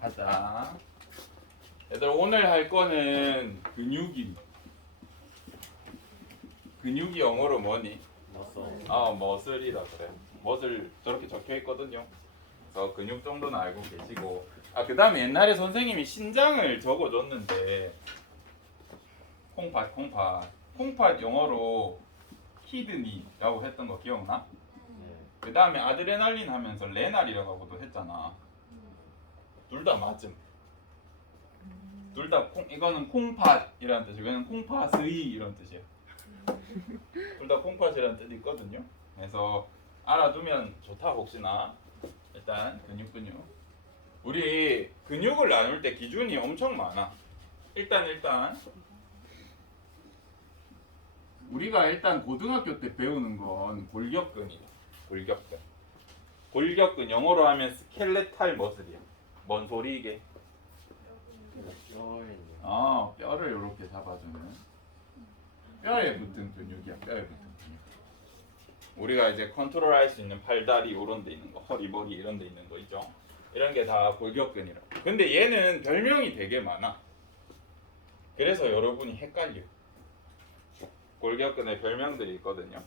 하자. 얘들 오늘 할 거는 근육이 영어로 뭐니? 머슬이라 그래. 머슬 저렇게 적혀 있거든요. 그래서 근육 정도는 알고 계시고, 그다음에 옛날에 선생님이 신장을 적어줬는데 콩팥 영어로 키드니라고 했던 거 기억나? 그 다음에 아드레날린 하면서 레날이라고 하고도 했잖아. 둘 다 맞음. 둘 다 이거는 콩팥이라는 뜻이고 이거는 콩팥의 이런 뜻이에요. 둘 다 콩팥이라는 뜻이 있거든요. 그래서 알아두면 좋다. 혹시나 일단 근육 우리 근육을 나눌 때 기준이 엄청 많아. 일단 우리가 일단 고등학교 때 배우는 건 골격근이야. 골격근 영어로 하면 스켈레탈 머슬이야. 뭔 소리 이게? 뼈를 이렇게 잡아주는 뼈에 붙은 근육이야. 뼈에 붙은 근육. 우리가 이제 컨트롤할 수 있는 팔다리 이런 데 있는 거, 허리 머리 이런 데 있는 거 있죠. 이런 게 다 골격근이라고. 근데 얘는 별명이 되게 많아. 그래서 여러분이 헷갈려. 골격근에 별명들이 있거든요.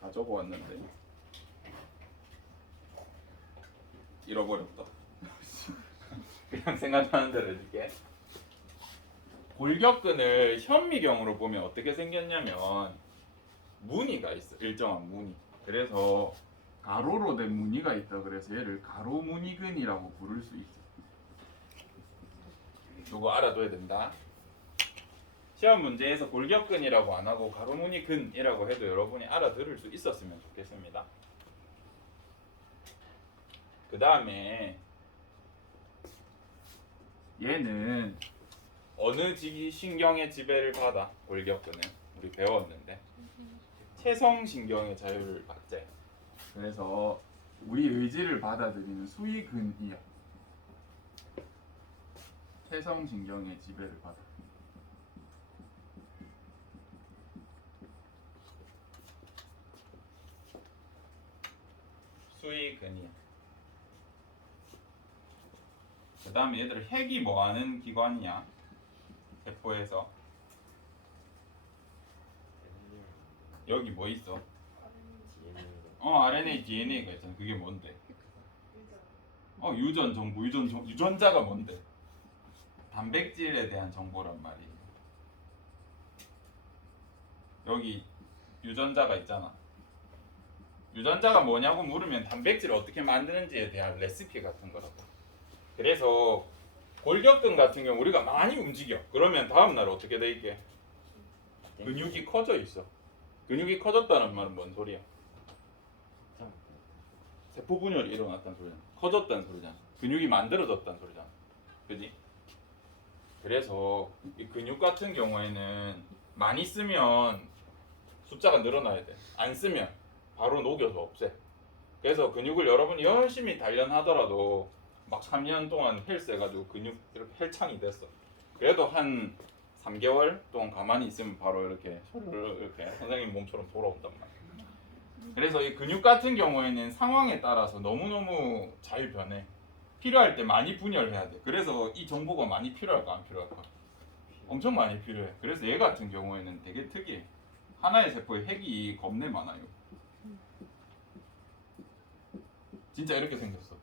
다 적어왔는데 잃어버렸다. 그냥 생각나는 대로 해줄게. 골격근을 현미경으로 보면 어떻게 생겼냐면 무늬가 있어. 일정한 무늬. 그래서 가로로 된 무늬가 있다. 그래서 얘를 가로무늬근이라고 부를 수 있어. 이거 알아둬야 된다. 시험 문제에서 골격근이라고 안 하고 가로무늬근이라고 해도 여러분이 알아들을 수 있었으면 좋겠습니다. 그 다음에 얘는 어느 신경의 지배를 받아? 골격근은 우리 배웠는데 체성신경의 자율을 받재. 그래서 우리 의지를 받아들이는 수의근이야. 체성신경의 지배를 받아. 수의근이야. 그 다음에 얘들 핵이 뭐하는 기관이야? 세포에서 여기 뭐 있어? RNA, DNA가 있잖아. 그게 뭔데? 유전 정보, 유전자가 뭔데? 단백질에 대한 정보란 말이야. 여기 유전자가 있잖아. 유전자가 뭐냐고 물으면 단백질을 어떻게 만드는지에 대한 레시피 같은 거라고. 그래서 골격근 같은 경우 우리가 많이 움직여. 그러면 다음날 어떻게 돼 있게? 근육이 커져 있어. 근육이 커졌다는 말은 뭔 소리야? 세포 분열이 일어났다는 소리잖아. 커졌다는 소리잖아. 근육이 만들어졌다는 소리잖아. 그지? 그래서 이 근육 같은 경우에는 많이 쓰면 숫자가 늘어나야 돼. 안 쓰면 바로 녹여서 없애. 그래서 근육을 여러분이 열심히 단련하더라도 막 3년 동안 헬스 해가지고 근육 이렇게 헬창이 됐어. 그래도 한 3개월 동안 가만히 있으면 바로 이렇게 선생님 몸처럼 돌아온단 말이야. 그래서 이 근육 같은 경우에는 상황에 따라서 너무너무 잘 변해. 필요할 때 많이 분열해야 돼. 그래서 이 정보가 많이 필요할까 안 필요할까? 엄청 많이 필요해. 그래서 얘 같은 경우에는 되게 특이해. 하나의 세포에 핵이 겁내 많아요. 진짜 이렇게 생겼어.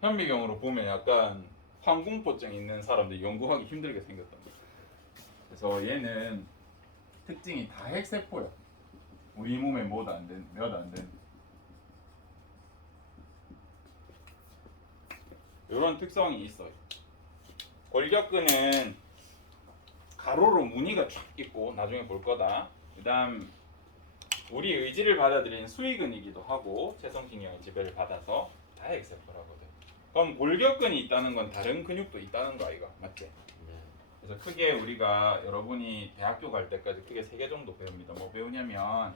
현미경으로 보면 약간 황공포증 있는 사람들이 연구하기 힘들게 생겼단 말이야. 그래서 얘는 특징이 다 핵세포야. 우리 몸에 몇 안 된. 이런 특성이 있어요. 골격근은 가로로 무늬가 쫙 있고 나중에 볼 거다. 그 다음 우리 의지를 받아들이는 수의근이기도 하고 체성신경의 지배를 받아서 다 핵세포라고 돼. 그럼 골격근이 있다는 건 다른 근육도 있다는 거 아이가? 맞지? 그래서 크게 우리가 여러분이 대학교 갈 때까지 크게 3개 정도 배웁니다. 뭐 배우냐면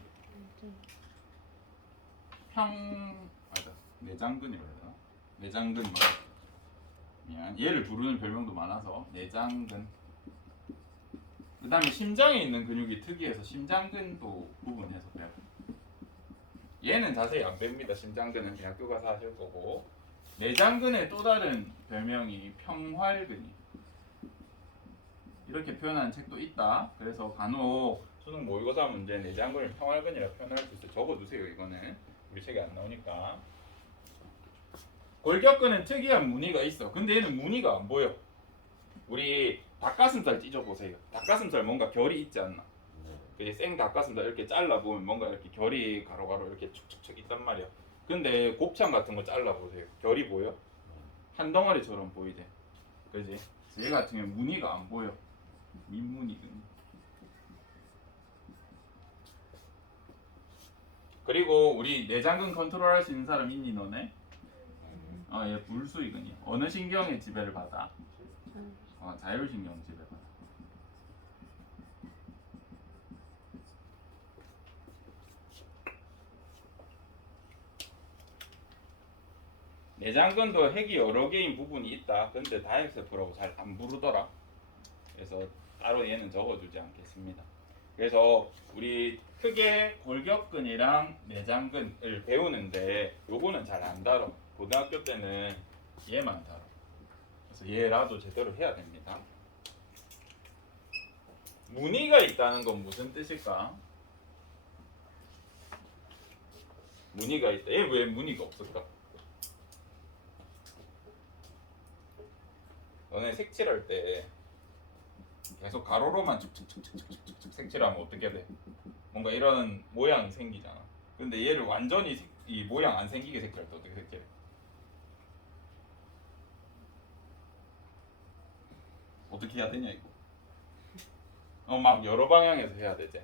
내장근이라고 해야 되나? 내장근 얘를 부르는 별명도 많아서 내장근. 그 다음에 심장에 있는 근육이 특이해서 심장근도 구분해서 배워. 얘는 자세히 안 뺍니다. 심장근은 대학교 가서 하실 거고. 내장근의 또 다른 별명이 평활근이. 이렇게 표현하는 책도 있다. 그래서 간혹 수능 모의고사 문제 내장근을 평활근이라 표현할 수 있어요. 적어두세요. 이거는 우리 책에 안 나오니까. 골격근은 특이한 무늬가 있어. 근데 얘는 무늬가 안 보여. 우리 닭가슴살 찢어보세요. 닭가슴살 뭔가 결이 있지 않나? 그지? 생 닭가슴살 이렇게 잘라보면 뭔가 이렇게 결이 가로가로 이렇게 축축축 있단 말이야. 근데 곱창 같은 거 잘라보세요. 결이 보여? 한 덩어리처럼 보이지? 그지? 얘 같은 경우는 무늬가 안 보여. 민무늬근. 그리고 우리 내장근 컨트롤할 수 있는 사람 있니 너네? 얘 불수이근이야. 어느 신경의 지배를 받아? 자율신경 지배를 받아. 내장근도 핵이 여러 개인 부분이 있다. 근데 다핵세포라고 잘 안 부르더라. 그래서 따로 얘는 적어주지 않겠습니다. 그래서 우리 크게 골격근이랑 내장근을 배우는데 요거는 잘 안 다뤄. 고등학교 때는 얘만 다뤄. 그래서 얘라도 제대로 해야 됩니다. 무늬가 있다는 건 무슨 뜻일까? 무늬가 있다. 얘 왜 무늬가 없을까? 너네 색칠할 때 계속 가로로만 쭉쭉쭉쭉쭉쭉 색칠하면 어떻게 돼? 뭔가 이런 모양이 생기잖아. 근데 얘를 완전히 이 모양 안 생기게 색칠할 때 어떻게 색칠해? 어떻게 해야 되냐 이거? 막 여러 방향에서 해야 되지.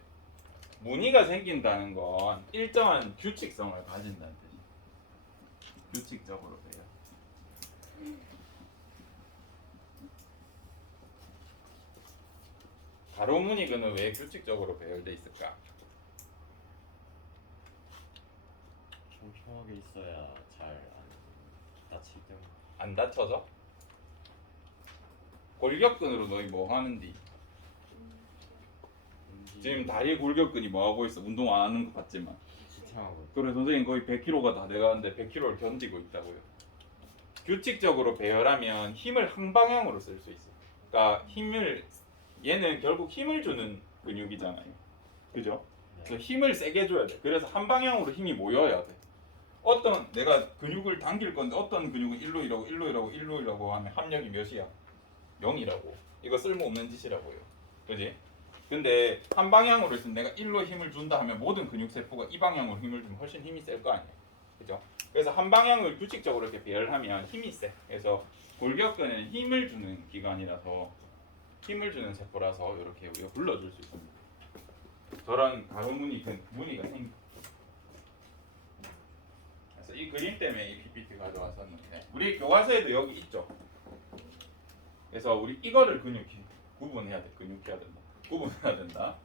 무늬가 생긴다는 건 일정한 규칙성을 가진다는 뜻이야. 규칙적으로 돼요. 가로무늬근은 왜 규칙적으로 배열돼 있을까? 평평하게 있어야 잘 안 다치기 때문에. 안 다쳐져? 골격근으로 너희 뭐 하는디? 지금 다리 골격근이 뭐 하고 있어? 운동 안 하는 것 같지만. 지탱하고. 그래 선생님 거의 100kg가 다 돼가는데 100kg를 견디고 있다고요. 규칙적으로 배열하면 힘을 한 방향으로 쓸 수 있어. 그러니까 얘는 결국 힘을 주는 근육이잖아요. 그죠? 그래서 힘을 세게 줘야 돼. 그래서 한 방향으로 힘이 모여야 돼. 내가 근육을 당길 건데 어떤 근육은 일로 이라고 일로 이라고 일로 이라고 하면 합력이 몇이야? 0이라고. 이거 쓸모없는 짓이라고요. 그지? 근데 한 방향으로 있으면 내가 일로 힘을 준다 하면 모든 근육 세포가 이 방향으로 힘을 주면 훨씬 힘이 셀 거 아니에요. 그죠? 그래서 한 방향을 규칙적으로 이렇게 배열하면 힘이 세. 그래서 골격근은 힘을 주는 기관이라서 힘을 주는 세포라서 이렇게 우리가 불러줄 수 있습니다. 저런 가로무늬가 생겨. 그래서 이 그림 때문에 이 PPT 가져왔었는데 우리 교과서에도 여기 있죠. 그래서 우리 이거를 구분해야 돼. 근육해야 된다. 구분해야 된다.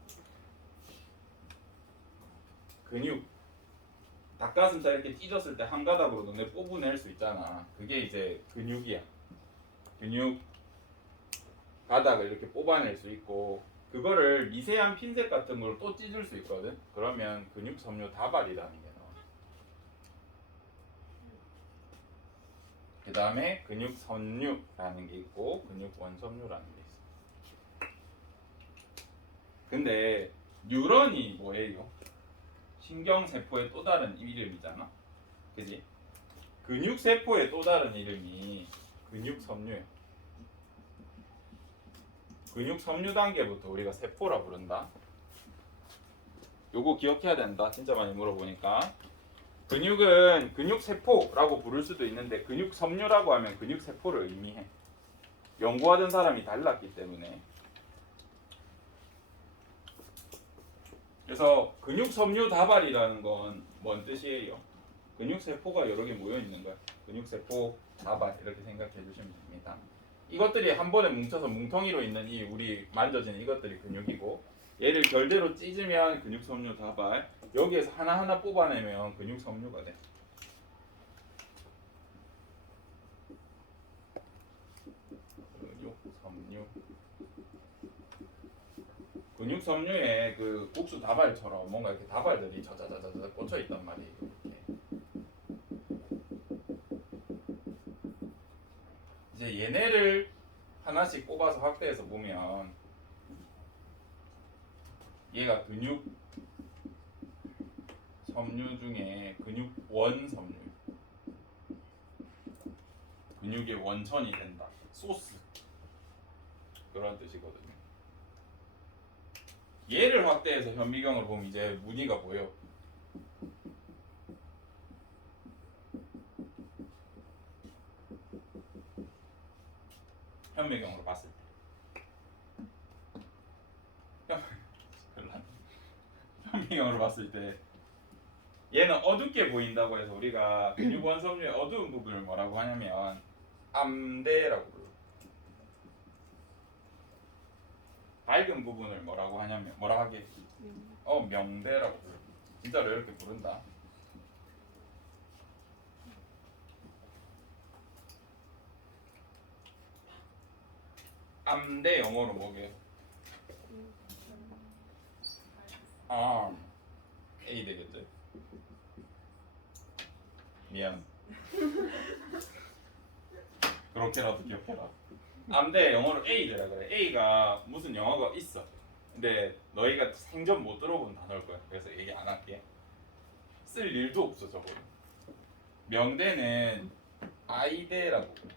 근육 닭가슴살 이렇게 찢었을 때 한 가닥으로 너네 뽑아낼 수 있잖아. 그게 이제 근육이야. 근육 가닥을 이렇게 뽑아낼 수 있고 그거를 미세한 핀셋 같은 걸로 또 찢을 수 있거든. 그러면 근육 섬유 다발이라는 게 나와. 그 다음에 근육 섬유라는 게 있고 근육 원섬유라는 게 있어. 근데 뉴런이 뭐예요? 신경세포의 또 다른 이름이잖아. 그지? 근육세포의 또 다른 이름이 근육섬유예요. 근육섬유 단계부터 우리가 세포라 부른다. 요거 기억해야 된다. 진짜 많이 물어보니까. 근육은 근육세포라고 부를 수도 있는데 근육섬유라고 하면 근육세포를 의미해. 연구하던 사람이 달랐기 때문에. 그래서 근육섬유 다발이라는 건 뭔 뜻이에요? 근육세포가 여러 개 모여 있는 거야. 근육세포 다발 이렇게 생각해 주시면 됩니다. 이것들이 한 번에 뭉쳐서 뭉텅이로 있는 이 우리 만져지는 이것들이 근육이고 얘를 결대로 찢으면 근육섬유 다발 여기에서 하나하나 뽑아내면 근육섬유가 돼. 근육섬유 근육 섬유에 그 국수 다발처럼 뭔가 이렇게 다발들이 자자자자자 꽂혀 있단 말이에요. 이렇게. 이제 얘네를 하나씩 꼽아서 확대해서 보면 얘가 근육 섬유 중에 근육 원 섬유. 근육의 원천이 된다. 소스. 그런 뜻이거든요. 얘를 확대해서 현미경을 보면 이제 무늬가 보여. 현미경으로 봤을 때. 현미경으로 봤을 때 얘는 어둡게 보인다고 해서 우리가 근육 원섬유의 어두운 부분을 뭐라고 하냐면 암대라고 불러. 밝은 부분을 뭐라고 하냐면 뭐라 하게? 명대라고 불러. 진짜로 이렇게 부른다. 암대 영어로 뭐게? A 되겠지? 미안. 그렇게라도 기억해라. 암대 영어로 A더라 그래. A가 무슨 영어가 있어. 근데 너희가 생전 못 들어본 단어일 거야. 그래서 얘기 안 할게. 쓸 일도 없어 저거는. 명대는 I대라고 그래.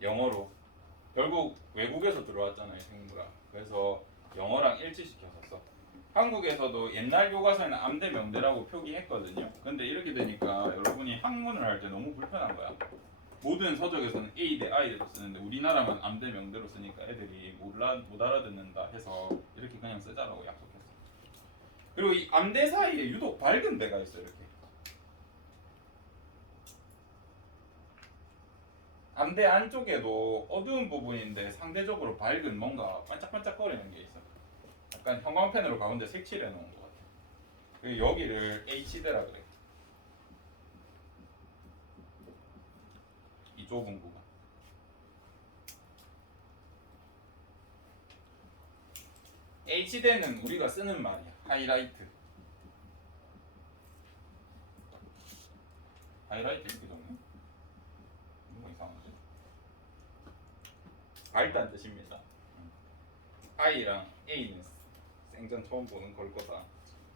영어로 결국 외국에서 들어왔잖아요 생물학. 그래서 영어랑 일치시켜서 써. 한국에서도 옛날 교과서에는 암대 명대라고 표기했거든요. 근데 이렇게 되니까 여러분이 학문을 할 때 너무 불편한 거야. 모든 서적에서는 A 대 I대로 쓰는데 우리나라만 암대 명대로 쓰니까 애들이 못 알아듣는다 해서 이렇게 그냥 쓰자라고 약속했어. 그리고 이 암대 사이에 유독 밝은 데가 있어 이렇게. 암대 안쪽에도 어두운 부분인데 상대적으로 밝은 뭔가 반짝반짝거리는 게 있어. 약간 형광펜으로 가운데 색칠해 놓은 것 같아. 그리고 여기를 H대라 그래. 이 좁은 구간. H대는 우리가 쓰는 말이야. 하이라이트. 하이라이트 이렇게 적네? 뭔가 이상하지? 밝다는 뜻입니다. I랑 A는 생전 처음 보는 걸 거다.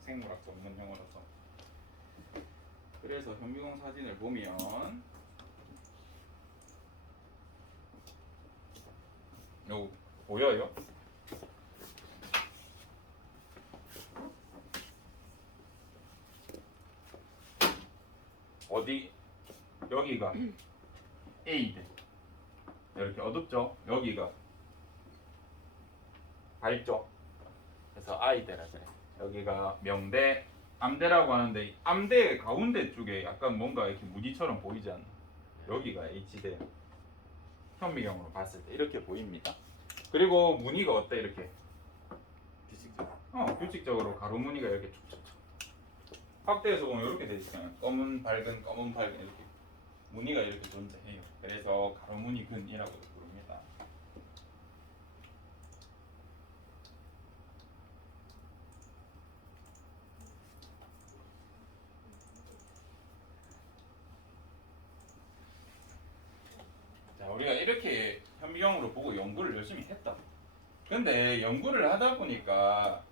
생물학 전문 용어라서. 그래서 현미경 사진을 보면 요 보여요? 어디 여기가 A대 이렇게 어둡죠? 여기가 밝죠? 그래서 I대라 그래. 여기가 명대, 암대라고 하는데 이 암대 가운데 쪽에 약간 뭔가 이렇게 무늬처럼 보이지 않나? 여기가 H대. 현미경으로 봤을 때 이렇게 보입니다. 그리고 무늬가 어때 이렇게? 규칙적으로 가로 무늬가 이렇게 쭉쭉쭉. 확대해서 보면 이렇게 돼 있잖아요. 검은 밝은 이렇게 무늬가 이렇게 존재해요. 그래서 가로 무늬 근이라고 부릅니다. 자, 우리가 이렇게 현미경으로 보고 연구를 열심히 했다. 근데 연구를 하다 보니까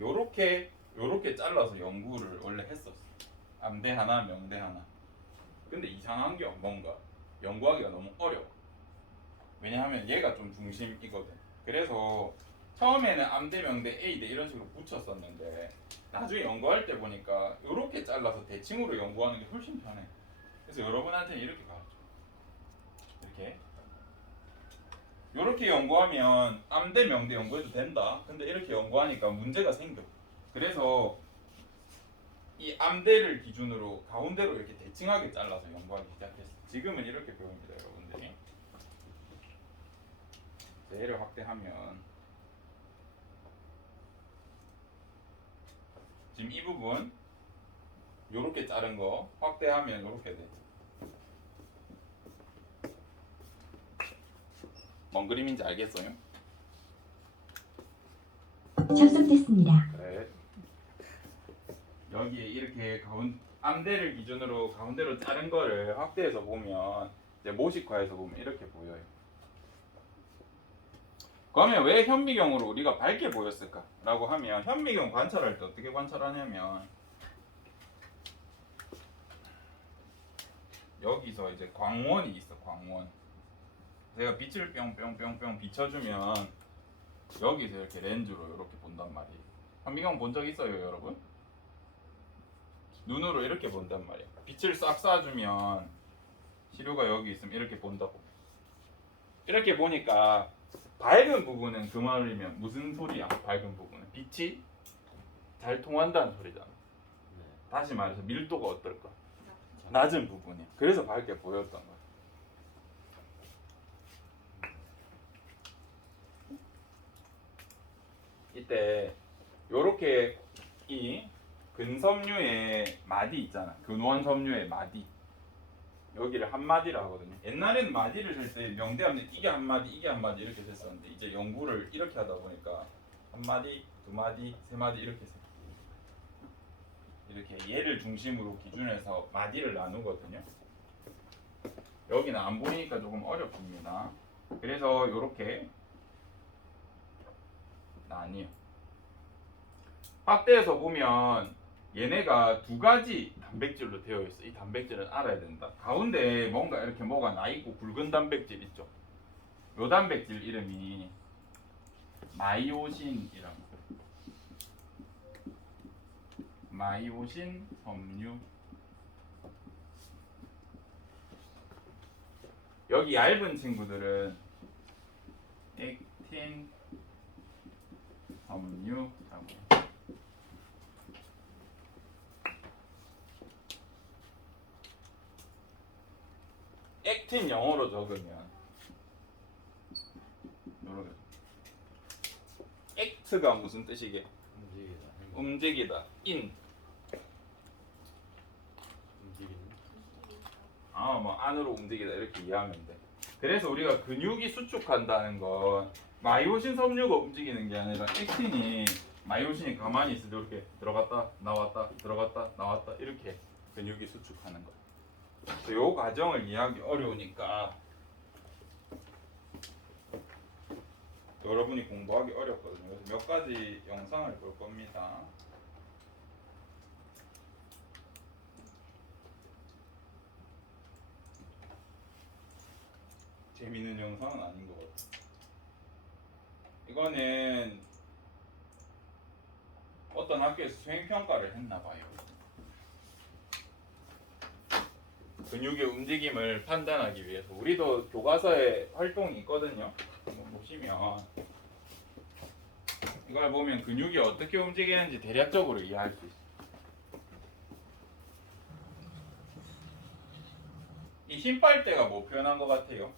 요렇게 잘라서 연구를 원래 했었어. 암대 하나, 명대 하나. 근데 이상한 게 뭔가 연구하기가 너무 어려워. 왜냐하면 얘가 좀 중심이거든. 그래서 처음에는 암대, 명대, A대 이런 식으로 붙였었는데 나중에 연구할 때 보니까 요렇게 잘라서 대칭으로 연구하는 게 훨씬 편해. 그래서 여러분한테는 이렇게 가르쳐. 이렇게. 요렇게 연구하면 암대, 명대 연구해도 된다. 근데 이렇게 연구하니까 문제가 생겨. 그래서 이 암대를 기준으로 가운데로 이렇게 대칭하게 잘라서 연구하기 시작했어. 지금은 이렇게 배웁니다, 여러분들이. 얘를 확대하면 지금 이 부분 요렇게 자른 거 확대하면 요렇게 돼. 뭔 그림인지 알겠어요? 접속됐습니다. 그래. 여기에 이렇게 암대를 기준으로 가운데로 자른 거를 확대해서 보면 이제 모식화해서 보면 이렇게 보여요. 그러면 왜 현미경으로 우리가 밝게 보였을까? 라고 하면 현미경 관찰할 때 어떻게 관찰하냐면 여기서 이제 광원이 있어. 광원. 내가 빛을 뿅뿅뿅뿅 비춰주면 여기서 이렇게 렌즈로 이렇게 본단 말이에요. 현미경 본 적 있어요, 여러분? 눈으로 이렇게 본단 말이에요. 빛을 싹 쏴주면 시료가 여기 있으면 이렇게 본다고. 이렇게 보니까 밝은 부분은 그 말이면 무슨 소리야? 밝은 부분은 빛이 잘 통한다는 소리잖아. 네. 다시 말해서 밀도가 어떨까? 낮은 부분이야. 그래서 밝게 보였던 거야. 이때 요렇게 이 근섬유의 마디 있잖아. 근원 섬유의 마디. 여기를 한 마디라 하거든요. 옛날에는 마디를 셀 때 명대하면 이게 한 마디, 이게 한 마디 이렇게 셌었는데 이제 연구를 이렇게 하다 보니까 한 마디, 두 마디, 세 마디 이렇게 세. 이렇게 얘를 중심으로 기준해서 마디를 나누거든요. 여기는 안 보이니까 조금 어렵습니다. 그래서 이렇게 나뉘어. 확대해서 보면 얘네가 두 가지 단백질로 되어 있어. 이 단백질은 알아야 된다. 가운데 뭔가 이렇게 뭐가 나 있고 굵은 단백질 있죠. 요 단백질 이름이 마이오신이라고. 마이오신 섬유. 여기 얇은 친구들은 액틴 섬유라고. 액틴 영어로 적으면 요렇게. 액트가 무슨 뜻이게? 움직이다. 행동. 움직이다. 인. 움직이는. 뭐 안으로 움직이다 이렇게 이해하면 돼. 그래서 우리가 근육이 수축한다는 건 마이오신 섬유가 움직이는 게 아니라 액틴이 마이오신이 가만히 있을 때 이렇게 들어갔다 나왔다 들어갔다 나왔다 이렇게 근육이 수축하는 거야. 이 과정을 이해하기 어려우니까 여러분이 공부하기 어렵거든요. 그래서 몇 가지 영상을 볼 겁니다. 재미있는 영상은 아닌 것 같아. 이거는 어떤 학교에서 수행평가를 했나 봐요. 근육의 움직임을 판단하기 위해서 우리도 교과서에 활동이 있거든요. 한번 보시면 이걸 보면 근육이 어떻게 움직이는지 대략적으로 이해할 수 있어요. 이 흰 빨대가 뭐 표현한 것 같아요?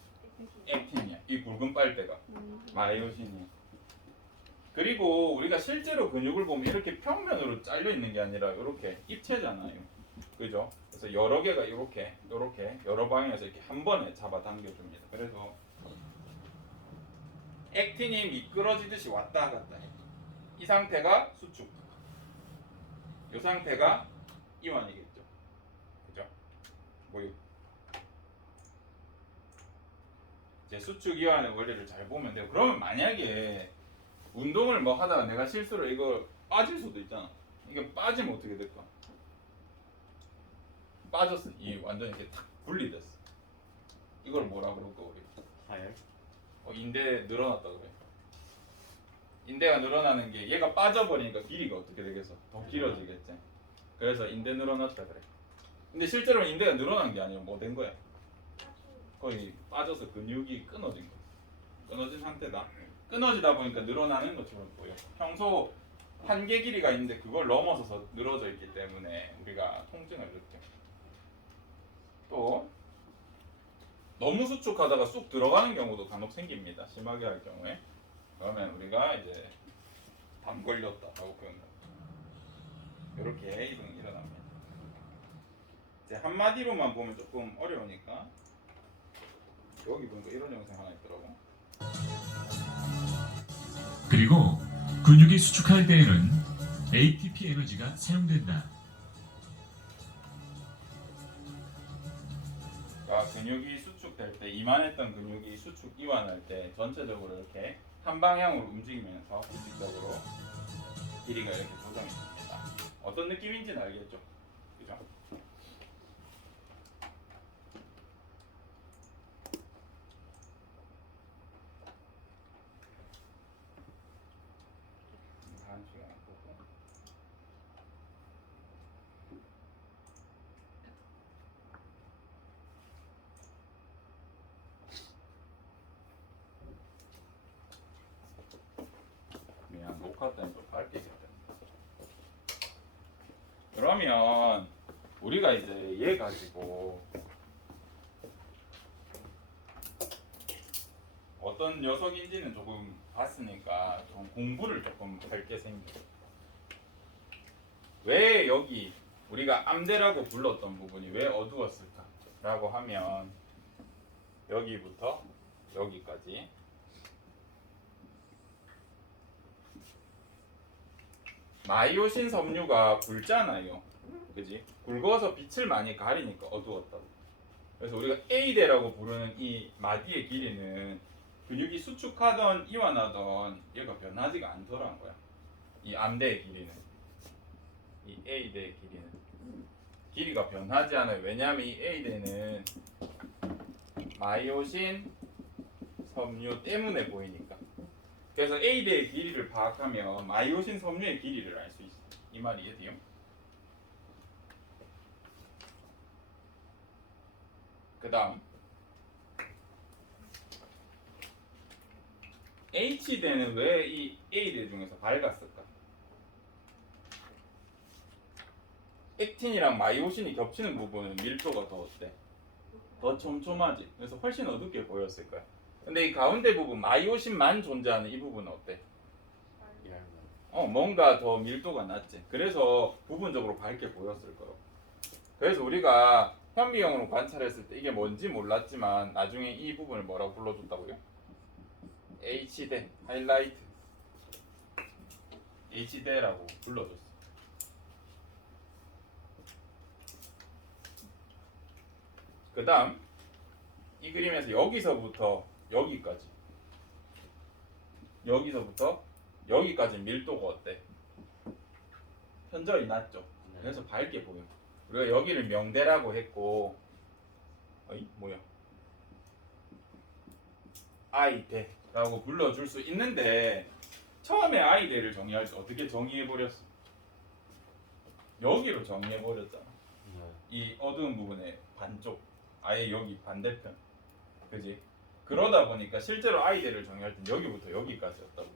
액틴이야. 이 붉은 빨대가 마이오신이. 그리고 우리가 실제로 근육을 보면 이렇게 평면으로 잘려 있는 게 아니라 이렇게 입체잖아요. 그죠? 그래서 여러 개가 이렇게 여러 방향에서 이렇게 한 번에 잡아당겨줍니다. 그래서 액틴이 미끄러지듯이 왔다 갔다 해. 이 상태가 수축. 이 상태가 이완이겠죠. 그죠? 뭐요? 이제 수축 이완의 원리를 잘 보면 돼요. 그러면 만약에 운동을 뭐 하다가 내가 실수로 이거 빠질 수도 있잖아. 이게 빠지면 어떻게 될까? 빠졌어. 이 완전 이렇게 탁 분리됐어. 이걸 뭐라 그럴까 우리? 하열. 인대 늘어났다 그래. 인대가 늘어나는 게 얘가 빠져버리니까 길이가 어떻게 되겠어? 더 길어지겠지. 그래서 인대 늘어났다 그래. 근데 실제로는 인대가 늘어난 게 아니라 뭐 된 거야? 거의 빠져서 근육이 끊어진 거야. 끊어진 상태다. 끊어지다 보니까 늘어나는 것처럼 보여. 평소 한계 길이가 있는데 그걸 넘어서서 늘어져 있기 때문에 우리가 통증을 느껴. 또 너무 수축하다가 쑥 들어가는 경우도 간혹 생깁니다. 심하게 할 경우에. 그러면 우리가 이제 담 걸렸다라고 표현합니다. 이렇게 이동이 일어납니다. 이제 한마디로만 보면 조금 어려우니까 여기 보니까 이런 영상 하나 있더라고. 그리고 근육이 수축할 때에는 ATP 에너지가 사용된다. 근육이 수축될 때 이만했던 근육이 수축 이완할 때 전체적으로 이렇게 한 방향으로 움직이면서 규칙적으로 길이가 이렇게 조정이 됩니다. 어떤 느낌인지는 알겠죠? 그죠? 한쪽에 안 보고. 그냥 녹화 때는 좀 밝게 해야 된다. 그러면 우리가 이제 얘 가지고 어떤 녀석인지는 조금 봤으니까 좀 공부를 조금 할 게 생겨. 왜 여기 우리가 암대라고 불렀던 부분이 왜 어두웠을까라고 하면 여기부터 여기까지 마이오신 섬유가 굵잖아요. 그지? 굵어서 빛을 많이 가리니까 어두웠다고. 그래서 우리가 A대라고 부르는 이 마디의 길이는 근육이 수축하던 이완하던 얘가 변하지가 않더란 거야. 이 암대의 길이는, 이 A대의 길이는 길이가 변하지 않아요. 왜냐하면 이 A대는 마이오신 섬유 때문에 보이니까. 그래서 A대의 길이를 파악하면 마이오신 섬유의 길이를 알 수 있어. 이 말이 이해돼요? 그 다음 H대는 왜 이 A대 중에서 밝았을까? 액틴이랑 마이오신이 겹치는 부분은 밀도가 더 어때? 더 촘촘하지. 그래서 훨씬 어둡게 보였을 거야. 근데 이 가운데 부분 마이오신만 존재하는 이 부분은 어때? 얇은. 뭔가 더 밀도가 낮지. 그래서 부분적으로 밝게 보였을 거라고. 그래서 우리가 현미경으로 관찰했을 때 이게 뭔지 몰랐지만 나중에 이 부분을 뭐라고 불러줬다고요? H대, 하이라이트 H대라고 불러줬어. 그 다음 이 그림에서 여기서부터 여기까지 밀도가 어때? 현저히 낮죠. 네. 그래서 밝게 보여. 우리가 여기를 명대라고 했고, 어이 뭐야? I대라고 불러줄 수 있는데 처음에 I대를 정의할 때 어떻게 정의해버렸어? 여기로 정의해버렸잖아. 네. 이 어두운 부분의 반쪽, 아예 여기 반대편, 그지? 그러다 보니까 실제로 I대를 정의할 땐 여기부터 여기까지였다고.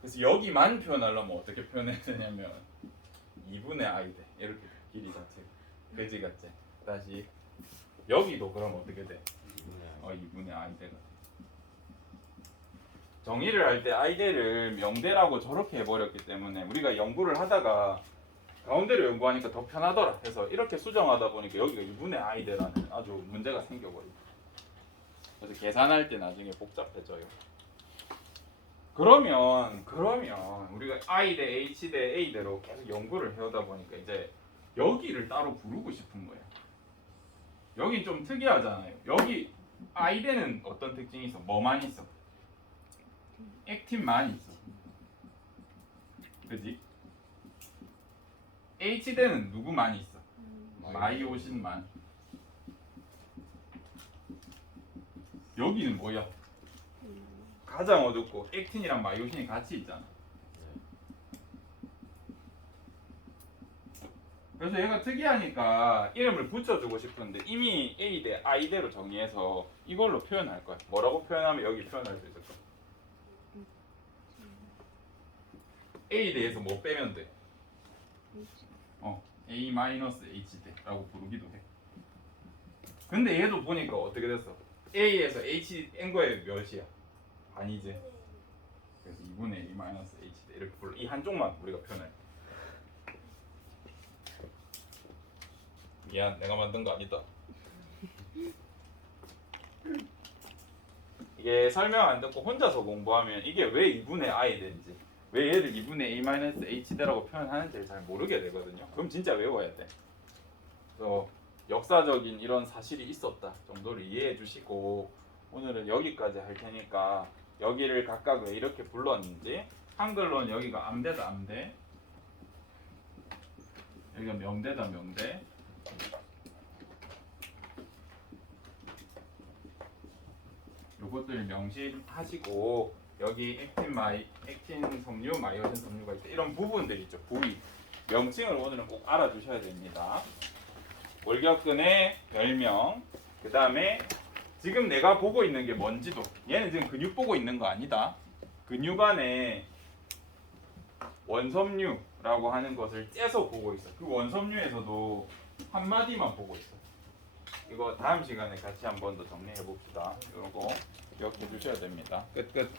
그래서 여기만 표현하려면 어떻게 표현해야 되냐면 2분의 I대 이렇게 길이 자체, 그지 같지? 다시 여기도 그럼 어떻게 돼? 2분의 I대가. 정의를 할 때 I대를 명대라고 저렇게 해버렸기 때문에 우리가 연구를 하다가 가운데로 연구하니까 더 편하더라. 그래서 이렇게 수정하다 보니까 여기가 2분의 I대라는 아주 문제가 생겨버리고. 그래서 계산할 때 나중에 복잡해져요. 그러면 우리가 I대, H대, A대로 계속 연구를 해오다 보니까 이제 여기를 따로 부르고 싶은 거예요. 여긴 좀 특이하잖아요. 여기 I대는 어떤 특징이 있어? 뭐만 있어? 액틴만 있어. 그지? H대는 누구만 있어? 마이오신만. 여기는 뭐야? 가장 어둡고 액틴이랑 마이오신이 같이 있잖아. 그래서 얘가 특이하니까 이름을 붙여주고 싶은데 이미 A대, I대로 정의해서 이걸로 표현할 거야. 뭐라고 표현하면 여기 표현할 수 있을 거야? A대에서 뭐 빼면 돼? A-H대라고 부르기도 해. 근데 얘도 보니까 어떻게 됐어? A에서 H 뺀 거에 몇이야? 반이지. 그래서 2분의 A-H대 이렇게 불러. 이 한쪽만 우리가 표현해. 미안, 내가 만든 거 아니다. 이게 설명 안 듣고 혼자서 공부하면 이게 왜 2분의 i 되는지, 왜 얘를 2분의 a-h대라고 표현하는지 잘 모르게 되거든요. 그럼 진짜 외워야 돼. 그래서 역사적인 이런 사실이 있었다 정도를 이해해 주시고, 오늘은 여기까지 할 테니까 여기를 각각 왜 이렇게 불렀는지, 한글로는 여기가 암대다 암대, 여기가 명대다 명대, 요것들 명심하시고, 여기 액틴 섬유, 마이오신 섬유가 있다, 이런 부분들 있죠. 부위 명칭을 오늘은 꼭 알아두셔야 됩니다. 골격근의 별명, 그 다음에 지금 내가 보고 있는 게 뭔지도, 얘는 지금 근육 보고 있는 거 아니다. 근육 안에 원섬유라고 하는 것을 째서 보고 있어. 그 원섬유에서도 한 마디만 보고 있어. 이거 다음 시간에 같이 한 번 더 정리해 봅시다. 이거 기억해 주셔야 됩니다. 끝.